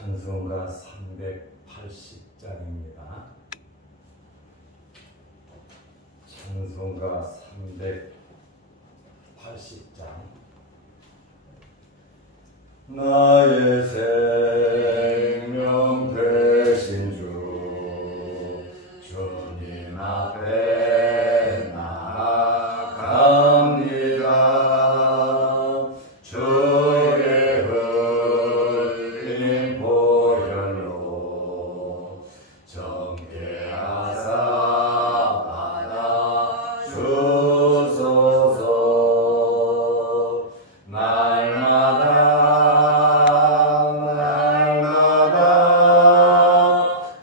찬송가 380장입니다. 찬송가 380장. 나의 생명 되신 주 주님 앞에 나아갑니다. 주의 흘린 보혈로 정죄하사 받아 주소서. 날마다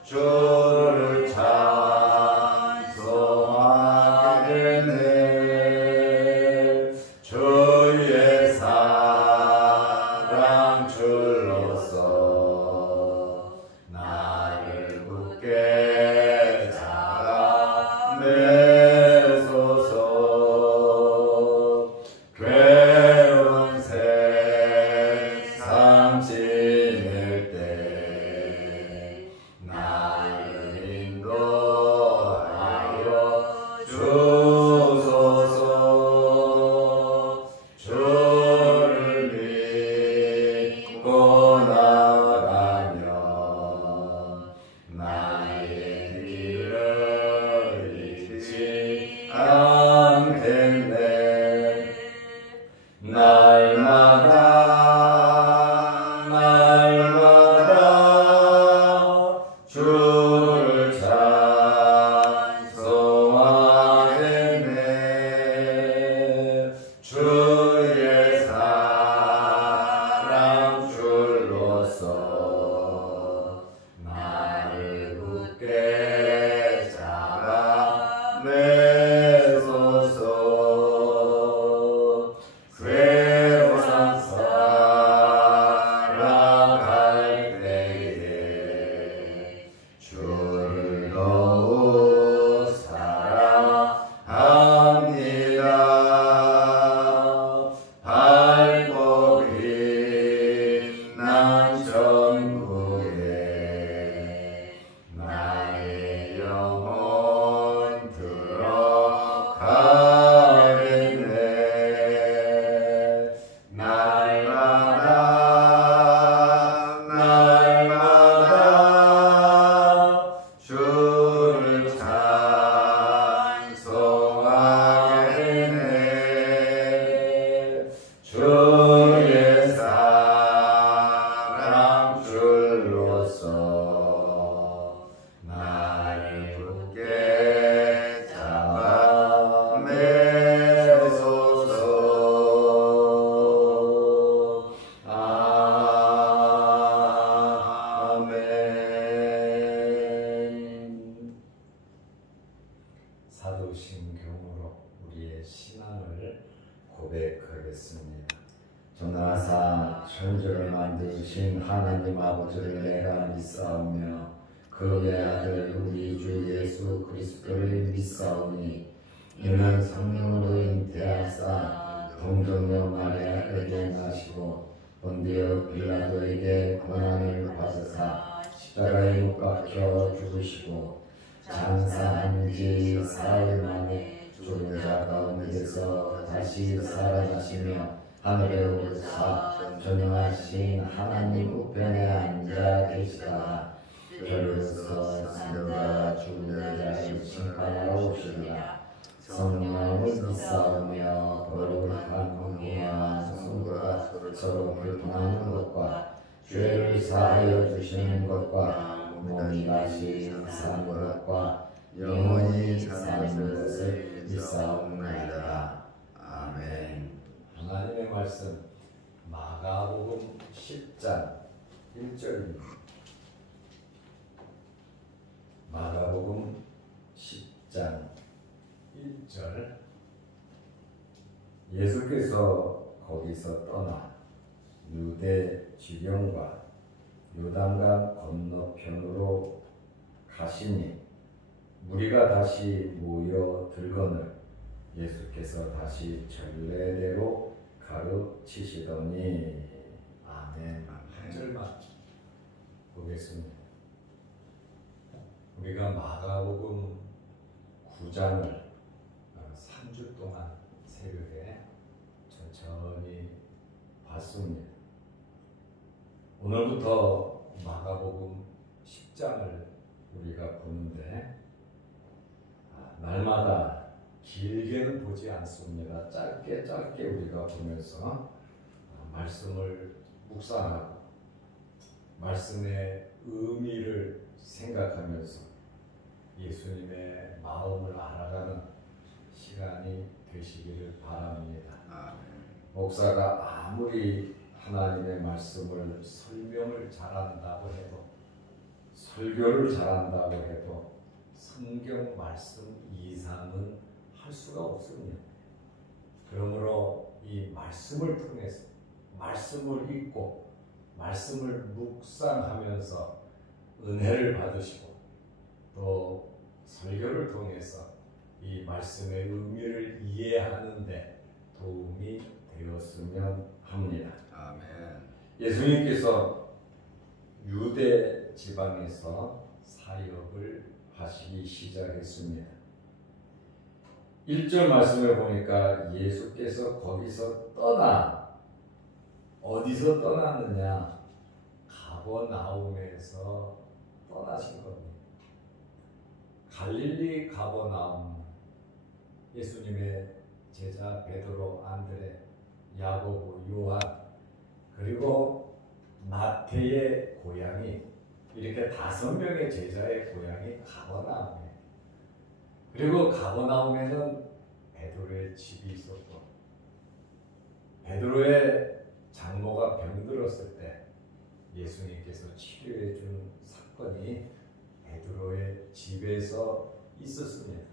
주를 찬송하게 되네. 주의 사랑 줄로서 나를 굳게 잡아내소서. 괴로운 세상 지낼 때 나를 인도하여 주소서. 주를 믿고 나가면 나의 길을 잃지 않겠네. 날마다 주를 찬송하겠네. 주의 사랑 줄로서 나를 굳게 잡아내소서. 세상 살아갈 때에 주를 너무 사랑합니다. 밝고 빛난 천국에 나의 영혼 들어가겠네. 날마다 주를 찬송하겠네. 주의 사랑 줄로서 나를 굳게 잡아내소서. 아멘. 사도신경으로 우리의 신앙을 고백하겠습니다. 전하사 천지를 만드신 하나님 아버지를 내가 믿사오며 그 외아들 우리 주 예수 그리스도를 믿사오니 이는 성령으로 잉태하사 동정녀 마리아에게 나시고 본디오 빌라도에게 고난을 받으사 십자가에 못 박혀 죽으시고 장사한 지 사흘 만에 죽은 자 가운데서 다시 살아나시며 하늘에 오르사 전능하신 하나님 우편에 앉아 계시다가 별로서 산자와 죽은 자를 심판하러 오시리라. 성령을 믿사오며 거룩한 공의와 성도가 서로 교통하는 것과 죄를 사하여 주시는 것과 몸이 다시 사는 것과 영원히 사는 것을 믿사옵나이다. 아멘. 하나님의 말씀 마가복음 10장 1절입니다. 마가복음 10장 1절. 예수께서 거기서 떠나 유대 지경과 요단강 건너편으로 가시니 무리가 다시 모여 들거늘 예수께서 다시 전례대로 가르치시더니. 아멘. 한 절만 보겠습니다. 우리가 마가복음 9장을 3주 동안 새벽에 천천히 봤습니다. 오늘부터 마가복음 10장을 우리가 보는데 날마다 길게는 보지 않습니다. 짧게 우리가 보면서 말씀을 묵상하고 말씀의 의미를 생각하면서 예수님의 마음을 알아가는 시간이 되시기를 바랍니다. 목사가 아무리 하나님의 말씀을 설명을 잘한다고 해도 설교를 잘한다고 해도 성경 말씀 이상은 할 수가 없습니다. 그러므로 이 말씀을 통해서 말씀을 읽고 말씀을 묵상하면서 은혜를 받으시고 또 설교를 통해서 이 말씀의 의미를 이해하는 데 도움이 되었으면 합니다. 아멘. 예수님께서 유대 지방에서 사역을 하시기 시작했습니다. 1절 말씀을 보니까 예수께서 거기서 어디서 떠났느냐? 가버나움에서 떠나신 겁니다. 갈릴리 가버나움, 예수님의 제자 베드로, 안드레, 야고보, 요한, 그리고 마태의 고향이 이렇게 5명의 제자의 고향이 가버나움이에요. 그리고 가버나움에는 베드로의 집이 있었고 베드로의 장모가 병들었을 때 예수님께서 치료해 준 사건이 베드로의 집에서 있었습니다.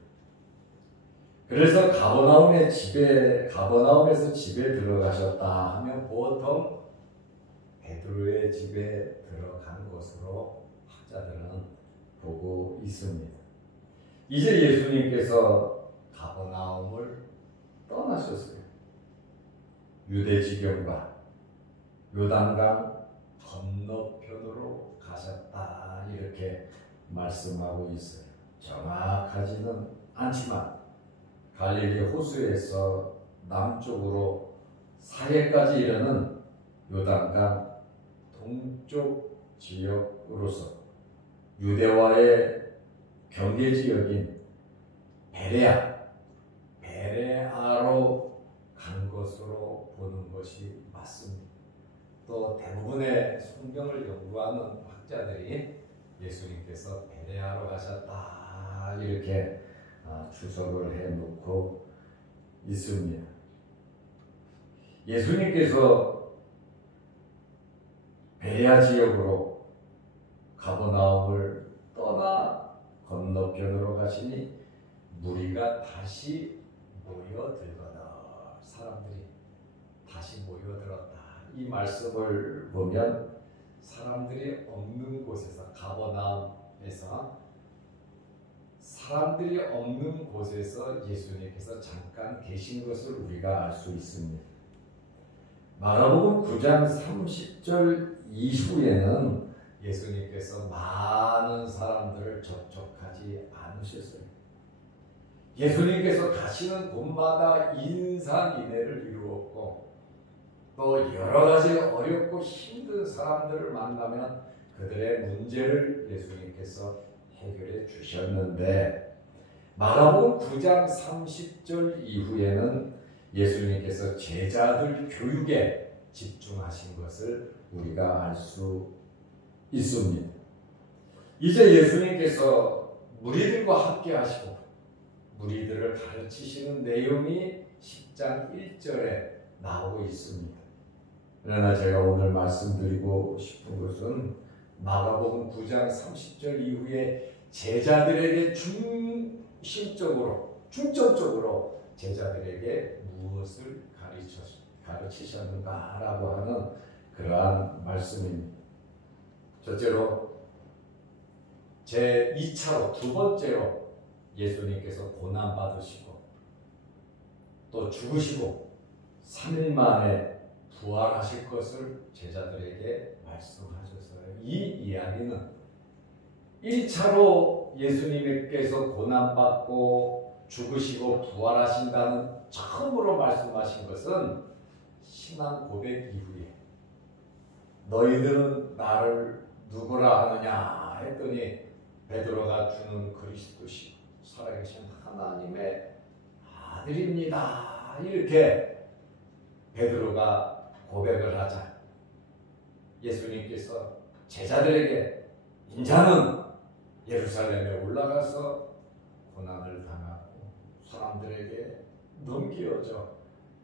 그래서 가버나움에서 집에 들어가셨다 하면 보통 베드로의 집에 들어간 것으로 학자들은 보고 있습니다. 이제 예수님께서 가버나움을 떠나셨어요. 유대 지경과 요단강 건너편으로 가셨다 이렇게 말씀하고 있어요. 정확하지는 않지만 갈릴리 호수에서 남쪽으로 사해까지 이르는 요단강 동쪽 지역으로서 유대와의 경계 지역인 베레아로 간 것으로 보는 것이 맞습니다. 또 대부분의 성경을 연구하는 학자들이 예수님께서 베레아로 가셨다 이렇게 추석을 해놓고 있습니다. 예수님께서 베레아 지역으로 가버나움을 떠나 건너편으로 가시니 무리가 다시 모여들거나 사람들이 다시 모여들었다. 이 말씀을 보면 사람들이 없는 곳에서 가버나움에서 사람들이 없는 곳에서 예수님께서 잠깐 계신 것을 우리가 알 수 있습니다. 마가복음 9장 30절 이후에는 예수님께서 많은 사람들을 접촉하지 않으셨어요. 예수님께서 가시는 곳마다 인산인해를 이루었고 또 여러 가지 어렵고 힘든 사람들을 만나면 그들의 문제를 예수님께서 해결해 주셨는데 마가복음 9장 30절 이후에는 예수님께서 제자들 교육에 집중하신 것을 우리가 알 수 있습니다. 이제 예수님께서 무리들과 함께 하시고 무리들을 가르치시는 내용이 10장 1절에 나오고 있습니다. 그러나 제가 오늘 말씀드리고 싶은 것은 마가복음 9장 30절 이후에 제자들에게 중점적으로 제자들에게 무엇을 가르치셨는가라고 하는 그러한 말씀입니다. 첫째로 제2차로 두 번째로 예수님께서 고난받으시고 또 죽으시고 3일 만에 부활하실 것을 제자들에게 말씀하셨어요. 이 이야기는 1차로 예수님께서 고난받고 죽으시고 부활하신다는 처음으로 말씀하신 것은 신앙 고백 이후에 너희들은 나를 누구라 하느냐 했더니 베드로가 주는 그리스도시요 살아계신 하나님의 아들입니다. 이렇게 베드로가 고백을 하자 예수님께서 제자들에게 인자는 예루살렘에 올라가서 고난을 당하고 사람들에게 넘겨져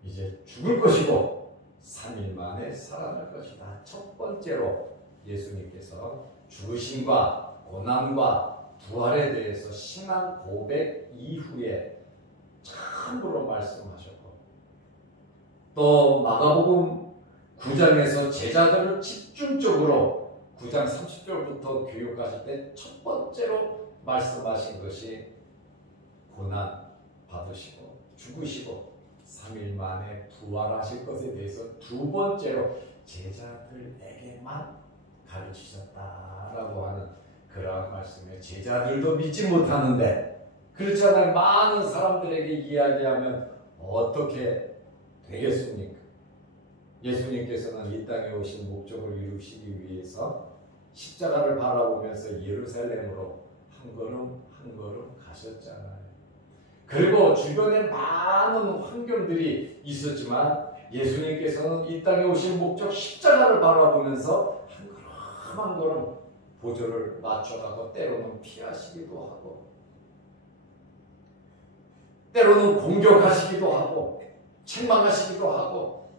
이제 죽을 것이고 3일 만에 살아날 것이다. 첫 번째로 예수님께서 죽으심과 고난과 부활에 대해서 신앙 고백 이후에 참으로 말씀하셨고 또 마가복음 9장에서 제자들을 집중적으로 9장 30절부터 교육하실 때 첫 번째로 말씀하신 것이 고난 받으시고 죽으시고 3일 만에 부활하실 것에 대해서 두 번째로 제자들에게만 가르치셨다라고 하는 그러한 말씀에 제자들도 믿지 못하는데 그렇잖아요. 많은 사람들에게 이야기하면 어떻게 되겠습니까? 예수님께서는 이 땅에 오신 목적을 이루시기 위해서 십자가를 바라보면서 예루살렘으로 한 걸음 한 걸음 가셨잖아요. 그리고 주변에 많은 환경들이 있었지만 예수님께서는 이 땅에 오신 목적 십자가를 바라보면서 한 걸음 한 걸음 보조를 맞춰가고 때로는 피하시기도 하고 때로는 공격하시기도 하고 책망하시기도 하고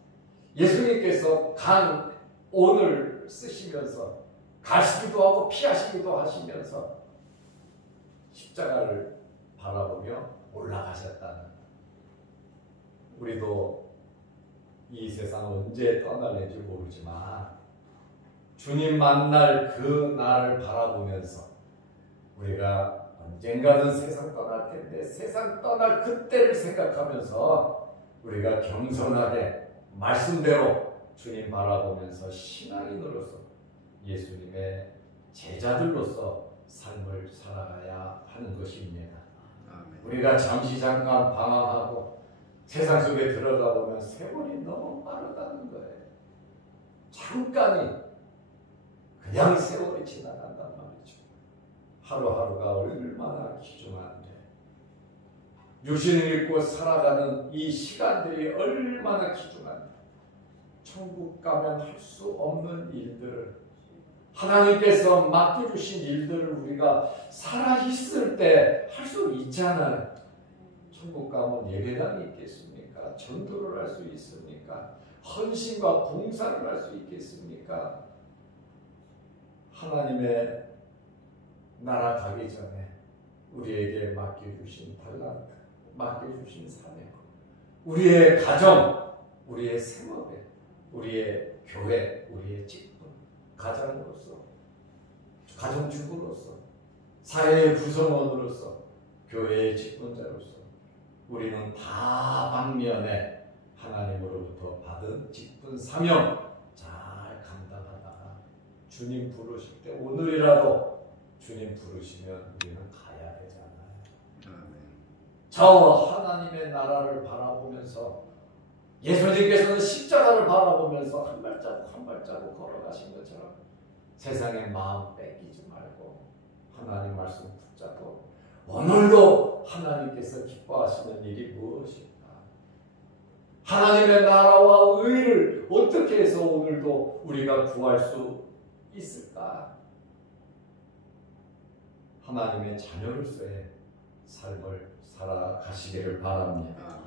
예수님께서 간온을 쓰시면서 가시기도 하고 피하시기도 하시면서 십자가를 바라보며 올라가셨다는 우리도 이 세상 언제 떠날는지 모르지만 주님 만날 그 날을 바라보면서 우리가 언젠가는 세상 떠날 텐데 세상 떠날 그때를 생각하면서 우리가 겸손하게 말씀대로 주님 바라보면서 신앙인으로서 예수님의 제자들로서 삶을 살아가야 하는 것입니다. 우리가 잠시 잠깐 방황하고 세상 속에 들어가 보면 세월이 너무 빠르다는 거예요. 잠깐이 그냥 세월이 지나간단 말이죠. 하루하루가 얼마나 귀중한데 육신을 입고 살아가는 이 시간들이 얼마나 귀중한데 천국 가면 할 수 없는 일들을 하나님께서 맡겨주신 일들을 우리가 살아있을 때 할 수 있잖아요. 천국 가면 예배당이 있겠습니까? 전도를 할 수 있습니까? 헌신과 봉사를 할 수 있겠습니까? 하나님의 나라 가기 전에 우리에게 맡겨주신 달란트, 맡겨주신 사명, 우리의 가정, 우리의 생업에, 우리의 교회, 우리의 직분, 가장으로서, 가정주부로서, 사회의 구성원으로서, 교회의 직분자로서 우리는 다 방면에 하나님으로부터 받은 직분 사명 잘 감당하다가 주님 부르실 때 오늘이라도 주님 부르시면 우리는 가야 되잖아요. 저 하나님의 나라를 바라보면서 예수님께서는 십자가를 바라보면서 한 발자국 한 발자국 걸어가신 것처럼 세상에 마음 뺏기지 말고 하나님 말씀 붙잡고 오늘도 하나님께서 기뻐하시는 일이 무엇일까? 하나님의 나라와 의를 어떻게 해서 오늘도 우리가 구할 수 있을까? 하나님의 자녀로서의 삶을 살아가시기를 바랍니다.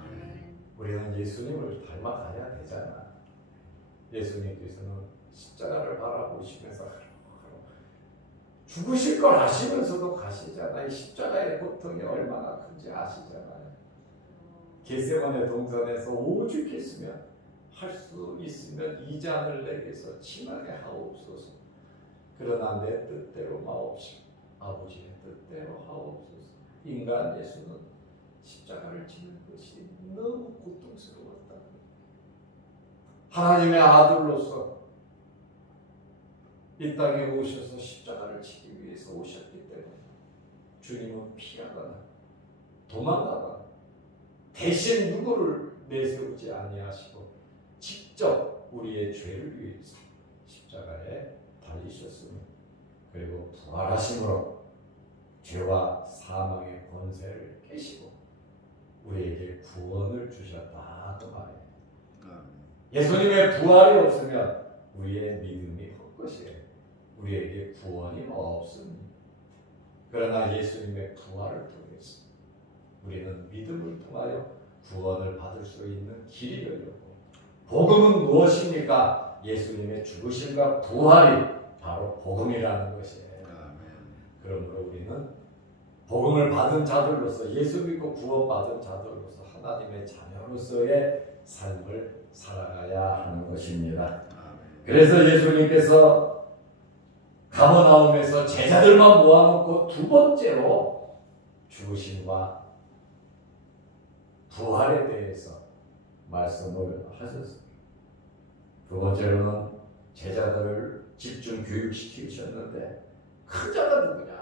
우리는 예수님을 닮아가야 되잖아. 예수님께서는 십자가를 바라보시면서 죽으실 걸 아시면서도 가시잖아요. 십자가의 고통이 얼마나 큰지 아시잖아요. 겟세마네 동산에서 오죽했으면 할 수 있으면 이 잔을 내게서 친하게 하옵소서. 그러나 내 뜻대로 마옵시고 아버지의 뜻대로 하옵소서. 인간 예수는 십자가를 지는 것이 너무 고통스러웠다. 하나님의 아들로서 이 땅에 오셔서 십자가를 지기 위해서 오셨기 때문에 주님은 피하거나 도망가거나 대신 누구를 내세우지 아니하시고 직접 우리의 죄를 위해서 십자가에 달리셨습니다. 그리고 부활하심으로 죄와 사망의 권세를 깨시고 우리에게 구원을 주셨다 그 말이에요. 예수님의 부활이 없으면 우리의 믿음이 헛것이에요. 우리에게 구원이 없습니다. 그러나 예수님의 부활을 통해서 우리는 믿음을 통하여 구원을 받을 수 있는 길이 열렸고, 복음은 무엇입니까? 예수님의 죽으심과 부활이 바로 복음이라는 것이에요. 그러므로 우리는 복음을 받은 자들로서, 예수 믿고 구원받은 자들로서 하나님의 자녀로서의 삶을 살아가야 하는 것입니다. 그래서 예수님께서 가버나움에서 제자들만 모아놓고 두 번째로 죽으심과 부활에 대해서 말씀을 하셨습니다. 두 번째로는 제자들을 집중 교육시키셨는데, 큰 자가 누구냐?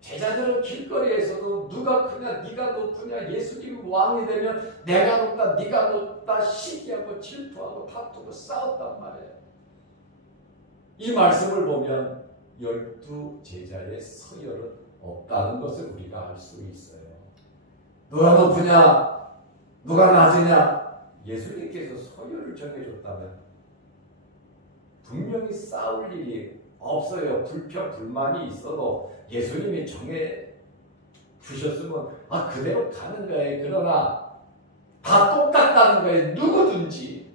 제자들은 길거리에서도 누가 크냐, 네가 높으냐, 예수님이 왕이 되면 내가 높다, 네가 높다 시기하고 질투하고 다투고 싸웠단 말이에요. 이 말씀을 보면 12 제자의 서열은 없다는 것을 우리가 알 수 있어요. 누가 높으냐, 누가 낮으냐, 예수님께서 서열을 정해줬다면 분명히 싸울 일이 없어요. 불평, 불만이 있어도 예수님이 정해 주셨으면 그대로 가는 거예요. 그러나 다 똑같다는 거예요. 누구든지.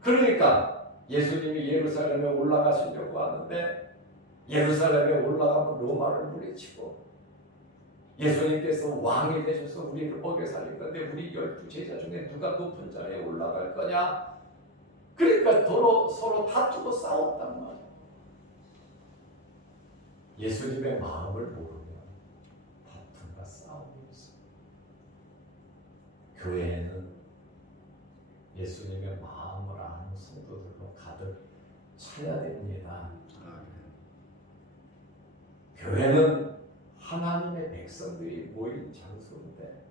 그러니까 예수님이 예루살렘에 올라가시려고 하는데, 예루살렘에 올라가면 로마를 물리치고, 예수님께서 왕이 되셔서 우리를 먹여 살릴 건데 우리 12 제자 중에 누가 높은 자리에 올라갈 거냐? 그러니까 서로 다투고 싸웠단 말이에요. 예수님의 마음을 모르면 다툼과 싸움이 있어요. 교회에는 예수님의 마음을 아는 성도들로 가득 차야 됩니다. 교회는 하나님의 백성들이 모인 장소인데,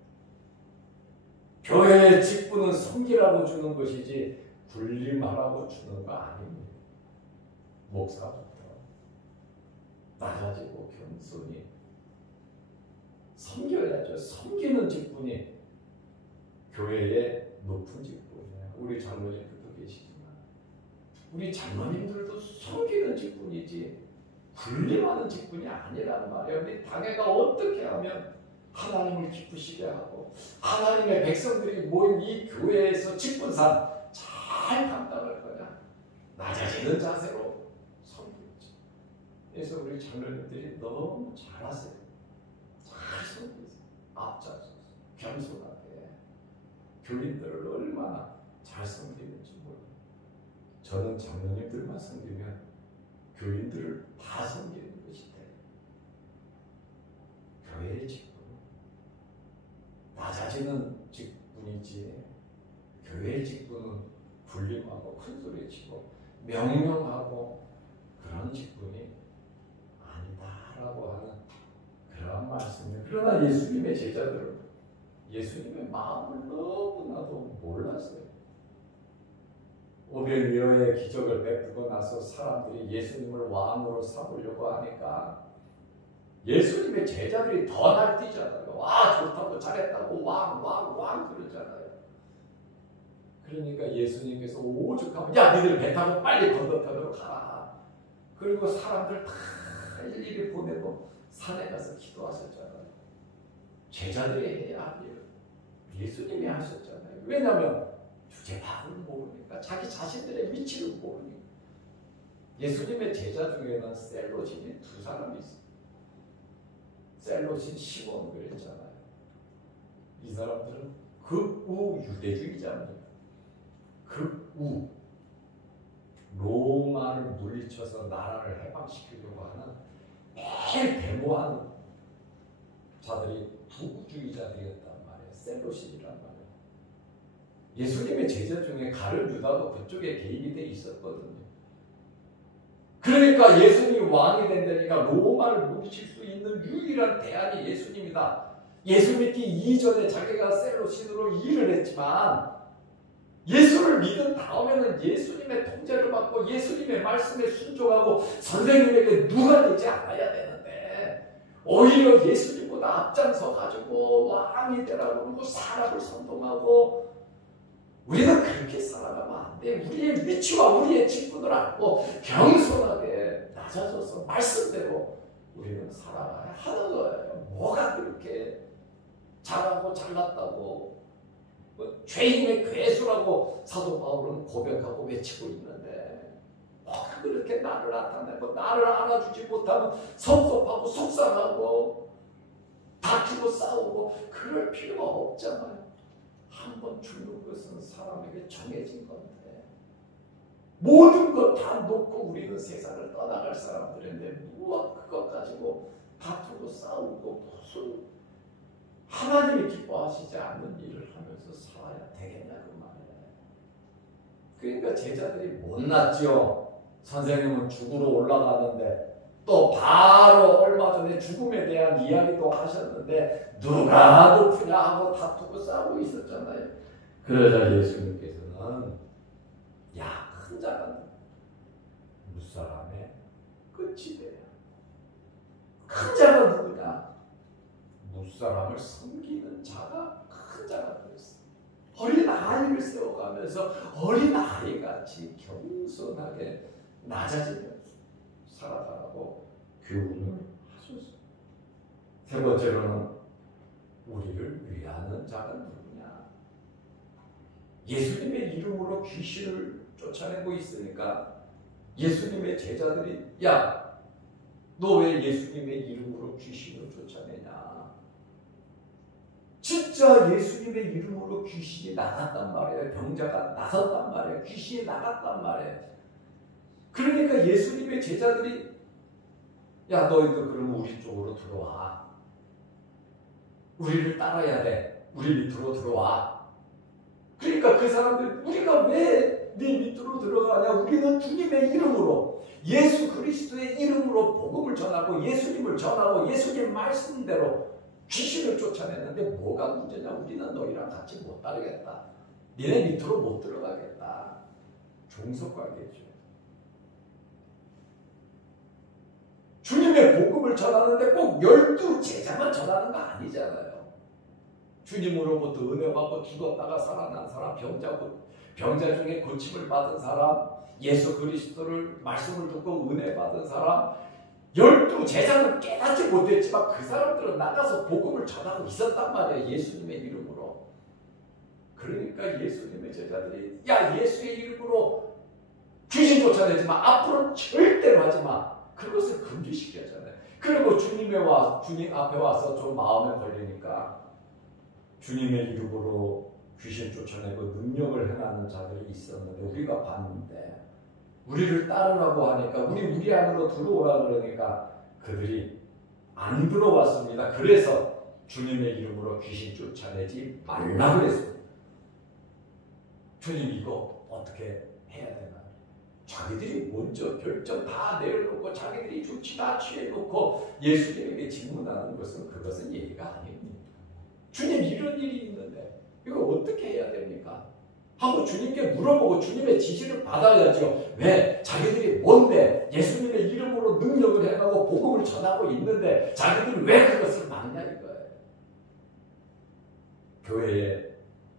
교회의 직분은 섬기라고 주는 것이지 군림하라고 주는 거 아닙니다. 목사부터 낮아지고 겸손히 섬겨야죠. 섬기는 직분이 교회의 높은 직분이에요. 우리 장로님들도 계시지만 우리 장로님들도 섬기는 직분이지 군림하는 직분이 아니란 말이에요. 우리 당회가 어떻게 하면 하나님을 기쁘시게 하고 하나님의 백성들이 모인 이 교회에서 직분상 잘 감당할 거냐? 낮아지는 자세로 섬기죠. 그래서 우리 장로님들이 너무 잘하세요. 잘 섬기세요. 앞장서서 겸손하게 교인들을 얼마나 잘 섬기는지 몰라요. 저는 장로님들만 섬기면 교인들을 다 섬기는 것이 돼요. 교회의 직분은 낮아지는 직분이지, 교회의 직분은 군림하고 큰소리치고 명령하고 그런 직분이 아니다라고 하는 그런 말씀이에요. 그러나 예수님의 제자들은 예수님의 마음을 너무나도 몰랐어요. 오병이어의 기적을 베푸고 나서 사람들이 예수님을 왕으로 삼으려고 하니까 예수님의 제자들이 더 날뛰잖아요. 와, 좋다고 잘했다고 왕 그러잖아요. 그러니까 예수님께서 오죽하면 야, 니들 배 타고 빨리 건너편으로 가라. 그리고 사람들 다 일일이 보내고 산에 가서 기도하셨잖아요. 제자들이 해야 할 일을 예수님이 하셨잖아요. 왜냐하면 주제 답을 모르니까, 자기 자신들의 위치를 모르니까. 예수님의 제자 중에는 셀로신이 2사람이 있어요. 셀로신 시몬 그랬잖아요. 이 사람들은 극우 유대주의자입니다. 극우, 로마를 물리쳐서 나라를 해방시키려고 하는 매일 데모하는 자들이 부주의자들이었단 말이에요. 셀로신이란 말이에요. 예수님의 제자 중에 가룟 유다도 그쪽에 개입이 돼 있었거든요. 그러니까 예수님이 왕이 된다니까 로마를 물리칠 수 있는 유일한 대안이 예수님이다. 예수 믿기 이전에 자기가 셀로신으로 일을 했지만 예수를 믿은 다음에는 예수님의 통제를 받고 예수님의 말씀에 순종하고 선생님에게 누가 되지 않아야 되는데 오히려 예수님보다 앞장서 가지고 왕이 되라고 그러고 사람을 선동하고 우리는 그렇게 살아가면 안 돼. 우리의 위치와 우리의 직분을 알고 겸손하게 낮아져서 말씀대로 우리는 살아가야 하는 거예요. 뭐가 그렇게 잘하고 잘났다고 죄인의 괴수라고 사도 바울은 고백하고 외치고 있는데 뭐가 그렇게 나를 나타내고 나를 알아주지 못하면 섭섭하고 속상하고 다투고 싸우고 그럴 필요가 없잖아요. 한번 죽는 것은 사람에게 정해진 건데 모든 것 다 놓고 우리는 세상을 떠나갈 사람들인데 무엇 그것 가지고 다투고 싸우고 무슨 하나님이 기뻐하시지 않는 일을 하면서 살아야 되겠냐고 말이에요. 그러니까 제자들이 못났죠. 선생님은 죽으러 올라가는데 또 바로 얼마 전에 죽음에 대한 이야기도 하셨는데 누가 높으냐 하고 다투고 싸우고 있었잖아요. 그러자 예수님께서는 야, 큰 자가 무사람의 끝이 돼요. 큰 자가 누구냐? 무사람을 섬기는 자가 큰 자가 되었어요. 어린 아이를 세워가면서 어린 아이같이 겸손하게 낮아지면서 살아가라고 교훈을 하셨어요. 세 번째로는 우리를 위하는 자가 누구냐? 예수님의 이름으로 귀신을 쫓아내고 있으니까 예수님의 제자들이 야, 너 왜 예수님의 이름으로 귀신을 쫓아내냐? 진짜 예수님의 이름으로 귀신이 나갔단 말이에요. 병자가 나섰단 말이에요. 귀신이 나갔단 말이에요. 그러니까 예수님의 제자들이 야, 너희도 그럼 우리 쪽으로 들어와. 우리를 따라야 돼. 우리 밑으로 들어와. 그러니까 그 사람들 우리가 왜 네 밑으로 들어가냐? 우리는 주님의 이름으로 예수 그리스도의 이름으로 복음을 전하고 예수님을 전하고 예수님 말씀대로 귀신을 쫓아내는데 뭐가 문제냐? 우리는 너희랑 같이 못 따르겠다. 니네 밑으로 못 들어가겠다. 종속관계죠. 주님의 복음을 전하는데 꼭 12 제자만 전하는 거 아니잖아요. 주님으로부터 은혜 받고 죽었다가 살아난 사람, 병자 중에 고침을 받은 사람, 예수 그리스도를 말씀을 듣고 은혜 받은 사람, 12 제자는 깨닫지 못했지만 그 사람들은 나가서 복음을 전하고 있었단 말이에요. 예수님의 이름으로. 그러니까 예수님의 제자들이 야, 예수의 이름으로 귀신 쫓아내지 마. 앞으로는 절대로 하지 마. 그것을 금지시켰잖아요. 그리고 주님 앞에 와서 좀 마음에 걸리니까 주님의 이름으로 귀신 쫓아내고 능력을 행하는 자들이 있었는데 우리가 봤는데 우리를 따르라고 하니까 우리 안으로 들어오라 그러니까 그들이 안 들어왔습니다. 그래서 주님의 이름으로 귀신 쫓아내지 말라 그랬어요. 주님 이거 어떻게 해야 되나? 자기들이 먼저 결정 다 내려놓고 자기들이 조치 다 취해놓고 예수님에게 질문하는 그것은 예의가 아닙니다. 주님 이런 일이 있는데 이거 어떻게 해야 됩니까? 하고 주님께 물어보고 주님의 지시를 받아야죠. 왜? 자기들이 뭔데 예수님의 이름으로 능력을 행하고 복음을 전하고 있는데 자기들이 왜 그것을 막냐 이거예요. 교회의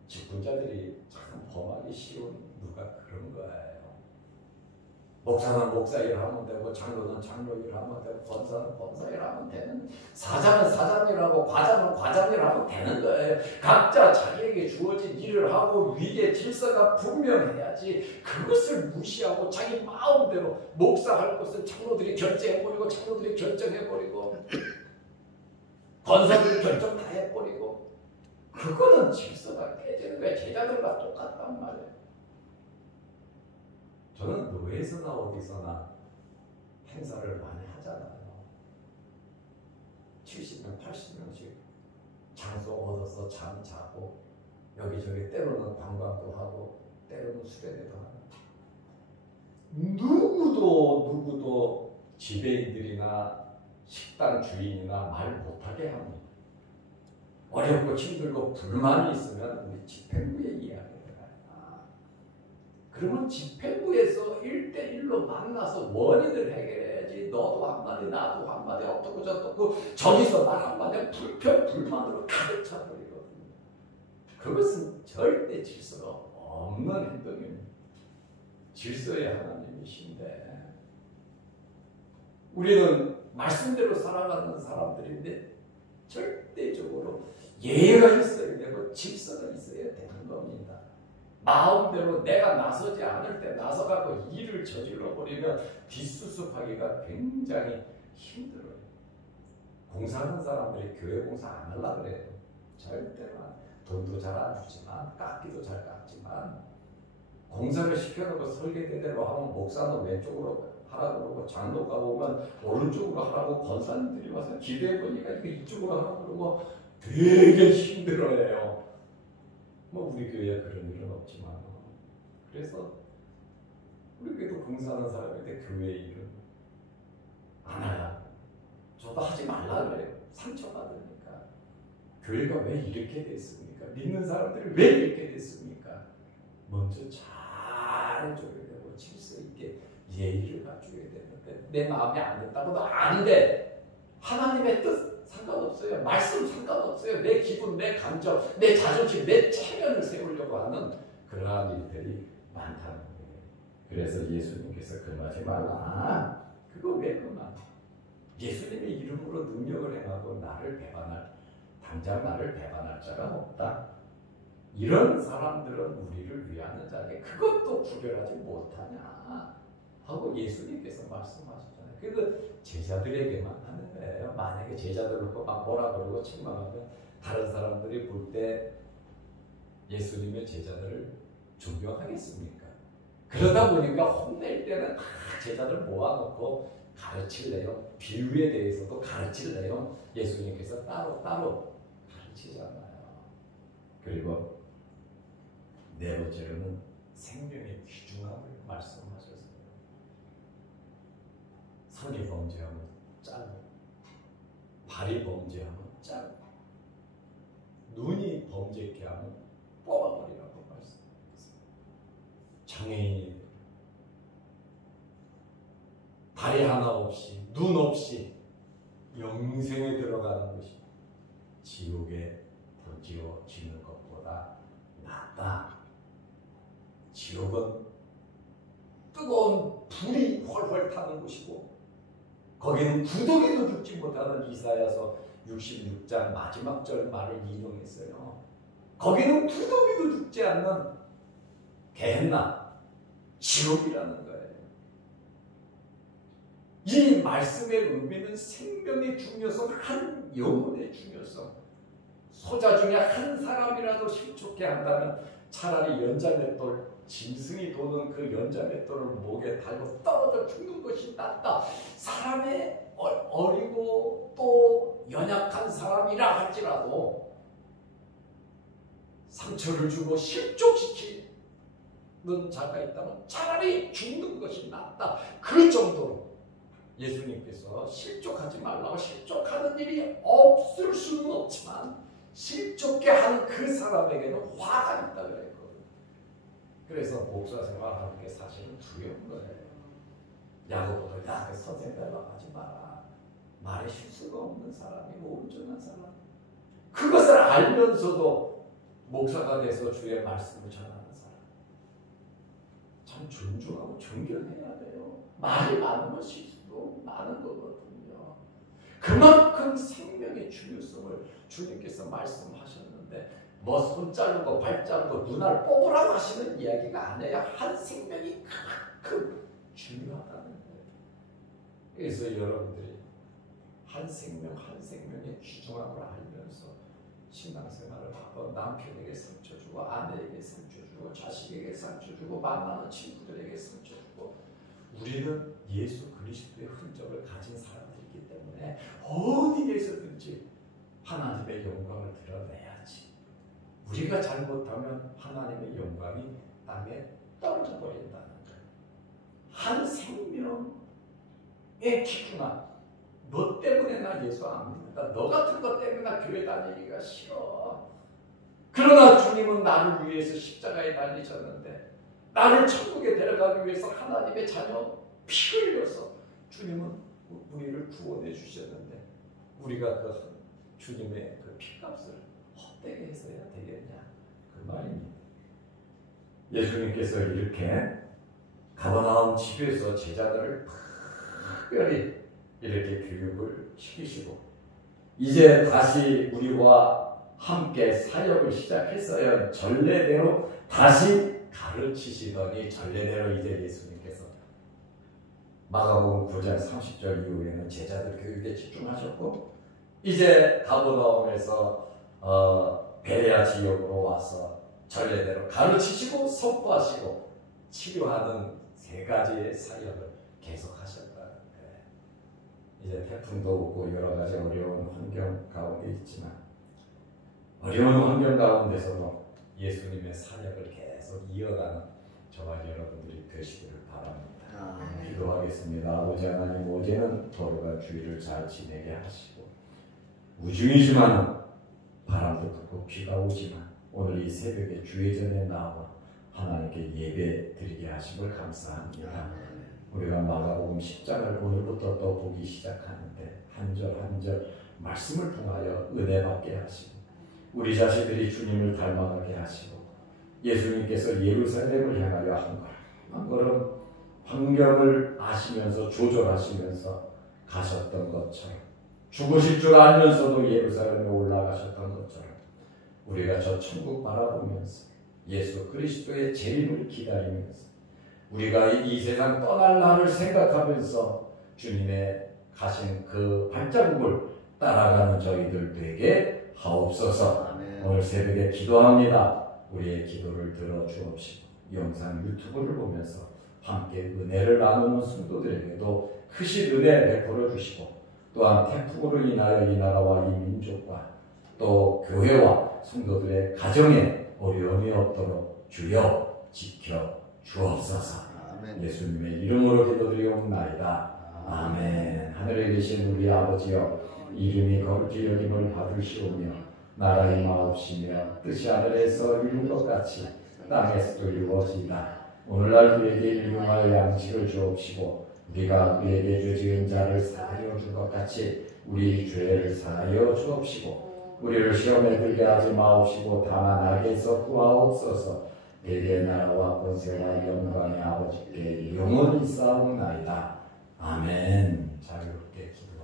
직분자들이 참 범하기 쉬운 누가 그런 거예요. 목사는 목사 일 하면 되고 장로는 장로 일 하면 되고 권사는 권사 일 하면 되는, 사장은 사장 일하고 과장은 과장 일 하면 되는 거예요. 각자 자기에게 주어진 일을 하고 위의 질서가 분명해야지 그것을 무시하고 자기 마음대로 목사할 것은 장로들이 결정해버리고 장로들이 결정해버리고 권사들이 결정 다 해버리고 그거는 질서가 깨지는 거예요. 제자들과 똑같단 말이에요. 저는 노예에서나 어디서나 행사를 많이 하잖아요. 70명, 80명씩 장소 얻어서 잠 자고 여기저기 때로는 관광도 하고 때로는 수련회도 하고 누구도 지배인들이나 식당 주인이나 말 못하게 합니다. 어렵고 힘들고 불만이 있으면 우리 집행부에 이야기를 해요. 그러면 집행부에서 1대1로 만나서 원인을 해결해야지. 너도 한마디 나도 한마디 어떻고 저떻고 저기서 말 한마디 불평 불만으로 가득 차버리거든요. 그것은 절대 질서가 없는 행동입니다. 질서의 하나님이신데 우리는 말씀대로 살아가는 사람들인데 절대적으로 예의가 있어야 되고 질서가 있어야 되는 겁니다. 마음대로 내가 나서지 않을 때 나서가고 일을 저질러 버리면 뒷수습하기가 굉장히 힘들어요. 공사하는 사람들이 교회 공사 안 하려고 그래요. 절대만. 돈도 잘 안 주지만 깎기도 잘 깎지만 공사를 시켜놓고 설계대로 하면 목사는 왼쪽으로 하라고 그러고 장로가 오면 오른쪽으로 하라고 권사님들이 와서 기도해보니까 이쪽으로 하라고 그러고 되게 힘들어해요. 뭐 우리 교회에 그런 일은 없지만 그래서 우리 교회도 봉사하는 사람인데 교회 일은 안 해요. 저도 하지 말라 그래요. 상처받으니까. 교회가 왜 이렇게 됐습니까? 믿는 사람들이 왜 이렇게 됐습니까? 먼저 잘해줘야 되고 질서 있게 예의를 갖춰야 되는데 내 마음에 안 든다고도 안 돼. 하나님의 뜻 상관없어요. 말씀 상관없어요. 내 기분, 내 감정, 내 자존심, 내 체면을 세우려고 하는 그러한 일들이 많다는 거예요. 그래서 예수님께서 금하지 말라. 그거 왜 금하? 예수님의 이름으로 능력을 행하고 당장 나를 배반할 자가 없다. 이런 사람들은 우리를 위하는 자에게 그것도 구별하지 못하냐 하고 예수님께서 말씀하셨잖아요. 그거 제자들에게만 하는 거예요. 만약에 제자들 놓고 막 뭐라 그러고 책망하면 다른 사람들이 볼 때 예수님의 제자들을 존경하겠습니까? 그러다 보니까 혼낼 때는 제자들 모아놓고 가르칠래요. 비유에 대해서도 가르칠래요. 예수님께서 따로 가르치잖아요. 그리고 네 번째로는 생명의 귀중함을 말씀하셨어요. 손이 범죄하면 잘라, 발이 범죄하면 잘라, 눈이 범죄케 하면 뽑아버리라고 말씀하셨어요. 장애인이 다리 하나 없이 눈 없이 영생에 들어가는 것이 지옥에 던지어지는 것보다 낫다. 지옥은 뜨거운 불이 훨훨 타는 곳이고 거기는 구더기도 죽지 못하는 이사야서 66장 마지막 절 말을 인용했어요. 거기는 구더기도 죽지 않는 게헨나 지옥이라는 거예요. 이 말씀의 의미는 생명의 중요성, 한 영혼의 중요성. 소자 중에 한 사람이라도 실족해 한다면 차라리 연자맷돌, 짐승이 도는 그 연자맷돌을 목에 달고 떨어져 죽는 것이 낫다. 사람의 어리고 또 연약한 사람이라 할지라도 상처를 주고 실족시키는 자가 있다면 차라리 죽는 것이 낫다. 그 정도로 예수님께서 실족하지 말라고, 실족하는 일이 없을 수는 없지만 실족게 하는 그 사람에게는 화가 있다 그랬거든요. 그래서 목사 생활하는 게 사실은 두려운 거예요. 야고보도 야, 선생 닮아가지 마라. 말에 실수가 없는 사람이고 온전한 사람. 그것을 알면서도 목사가 돼서 주의 말씀을 전하는 사람. 참 존중하고 존경해야 돼요. 말이 많으면 실수도 많은 거거든요. 그만큼 생명의 중요성을 주님께서 말씀하셨는데 뭐 손 자르고 발 자르고 눈알 뽑으라고 하시는 이야기가 아니에요. 한 생명이 그만큼 중요하다는 거예요. 그래서 여러분들이 한 생명 한 생명의 귀중함을 알면서 신앙생활을 하고 남편에게 상처 주고 아내에게 상처 주고 자식에게 상처 주고 만나는 친구들에게 상처 주고 우리는 예수 그리스도의 흔적을 가진 사람들이기 때문에 어디에서든지 하나님의 영광을 드러내야지. 우리가 잘못하면 하나님의 영광이 땅에 떨어져 버린다는 거예요. 한 생명의 기준아, 너 때문에 나 예수 안 믿는다. 너 같은 것 때문에 나 교회 다니기가 싫어. 그러나 주님은 나를 위해서 십자가에 달리셨는데, 나를 천국에 데려가기 위해서 하나님의 자녀 피 흘려서 주님은 우리를 구원해 주셨는데, 우리가 그 주님의 그 피값을 헛되게 해서야 되겠냐, 그 말입니다. 예수님께서 이렇게 가버나움 집에서 제자들을 특별히 이렇게 교육을 시키시고, 이제 다시 우리와 함께 사역을 시작했어요. 전례대로 다시 가르치시더니, 전례대로 이제 예수님께서 마가복음 9장 30절 이후에는 제자들 교육에 집중하셨고, 이제 가버나움에서 베레아 지역으로 와서 전례대로 가르치시고 선포하시고 치료하는 세 가지의 사역을 계속하셨다는 거예요. 이제 태풍도 오고 여러 가지 어려운 환경 가운데 있지만, 어려운 환경 가운데서도 예수님의 사역을 계속 이어가는 저와 여러분들이 되시기를 바랍니다. 기도하겠습니다. 아버지 하나님, 어제는 도로가 주의를 잘 지내게 하시고, 우중이지만 바람도 불고 비가 오지만 오늘 이 새벽에 주의 전에 나와 하나님께 예배 드리게 하심을 감사합니다. 우리가 마가복음 10장을 오늘부터 또 보기 시작하는데, 한 절 한 절 말씀을 통하여 은혜 받게 하시고, 우리 자신들이 주님을 닮아가게 하시고, 예수님께서 예루살렘을 향하여 한 걸음 환경을 아시면서 조절하시면서 가셨던 것처럼, 죽으실 줄 알면서도 예루살렘에 올라가셨던 것처럼, 우리가 저 천국 바라보면서 예수 그리스도의 재림을 기다리면서, 우리가 이 세상 떠날 날을 생각하면서 주님의 가신 그 발자국을 따라가는 저희들 되게 하옵소서. 아멘. 오늘 새벽에 기도합니다. 우리의 기도를 들어 주옵시고, 영상 유튜브를 보면서 함께 은혜를 나누는 성도들에게도 크신 은혜 베풀어 주시고, 또한 태풍으로 인하여 이 나라와 이 민족과 또 교회와 성도들의 가정에 어려움이 없도록 주여 지켜 주옵소서. 아멘. 예수님의 이름으로 기도드리옵나이다. 아멘. 하늘에 계신 우리 아버지여, 이름이 거룩히 여김을 받으시오며 나라가 임하옵시며 뜻이 하늘에서 이룬 것 같이 땅에서도 이루어지이다. 오늘날 우리에게 일용할 양식을 주옵시고, 우리가 우리에게 죄 지은 자를 사하여 준 것 같이 우리 죄를 사하여 주옵시고, 우리를 시험에 들게 하지 마옵시고 다만 악에서 구하옵소서. 대개 나라와 권세와 영광의 아버지께 영원히 싸우나이다. 아멘. 자유롭게 기도.